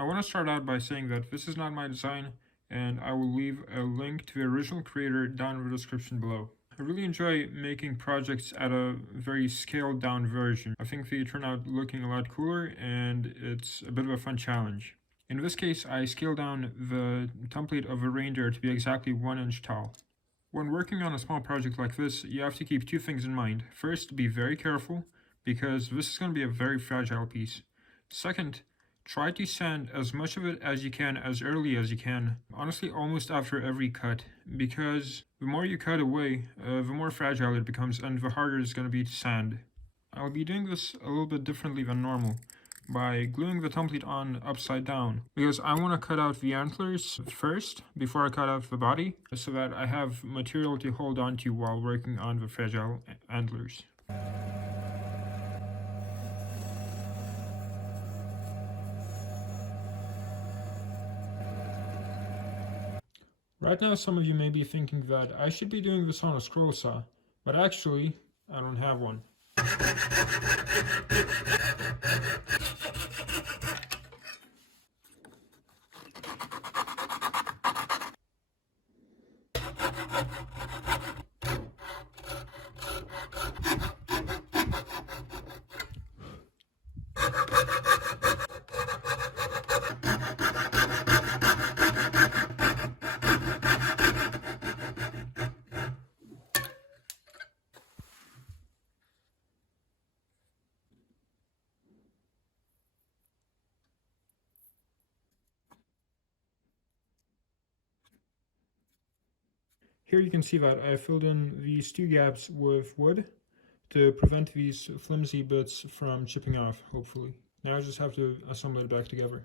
I want to start out by saying that this is not my design, and I will leave a link to the original creator down in the description below. I really enjoy making projects at a very scaled down version. I think they turn out looking a lot cooler, and it's a bit of a fun challenge. In this case, I scaled down the template of a reindeer to be exactly 1 inch tall. When working on a small project like this, you have to keep two things in mind. First, be very careful, because this is going to be a very fragile piece. Second, try to sand as much of it as you can as early as you can, honestly almost after every cut, because the more you cut away, the more fragile it becomes and the harder it's going to be to sand. I'll be doing this a little bit differently than normal, by gluing the template on upside down, because I want to cut out the antlers first before I cut out the body, so that I have material to hold on to while working on the fragile antlers. Right now, some of you may be thinking that I should be doing this on a scroll saw, but actually, I don't have one. Here you can see that I filled in these two gaps with wood to prevent these flimsy bits from chipping off, hopefully. Now I just have to assemble it back together.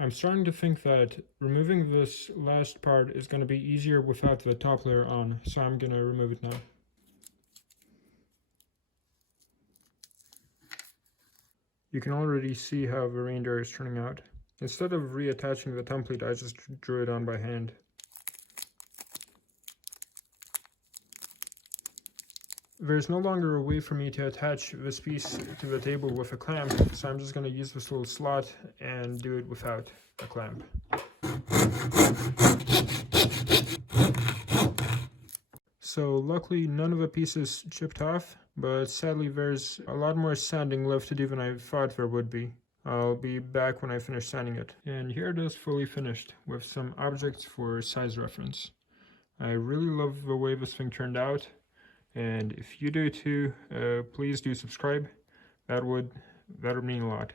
I'm starting to think that removing this last part is going to be easier without the top layer on, so I'm going to remove it now. You can already see how the reindeer is turning out. Instead of reattaching the template, I just drew it on by hand. There's no longer a way for me to attach this piece to the table with a clamp, so I'm just going to use this little slot and do it without a clamp. So luckily none of the pieces chipped off, but sadly there's a lot more sanding left to do than I thought there would be. I'll be back when I finish sanding it. And here it is fully finished, with some objects for size reference. I really love the way this thing turned out. And if you do too, please do subscribe. That would mean a lot.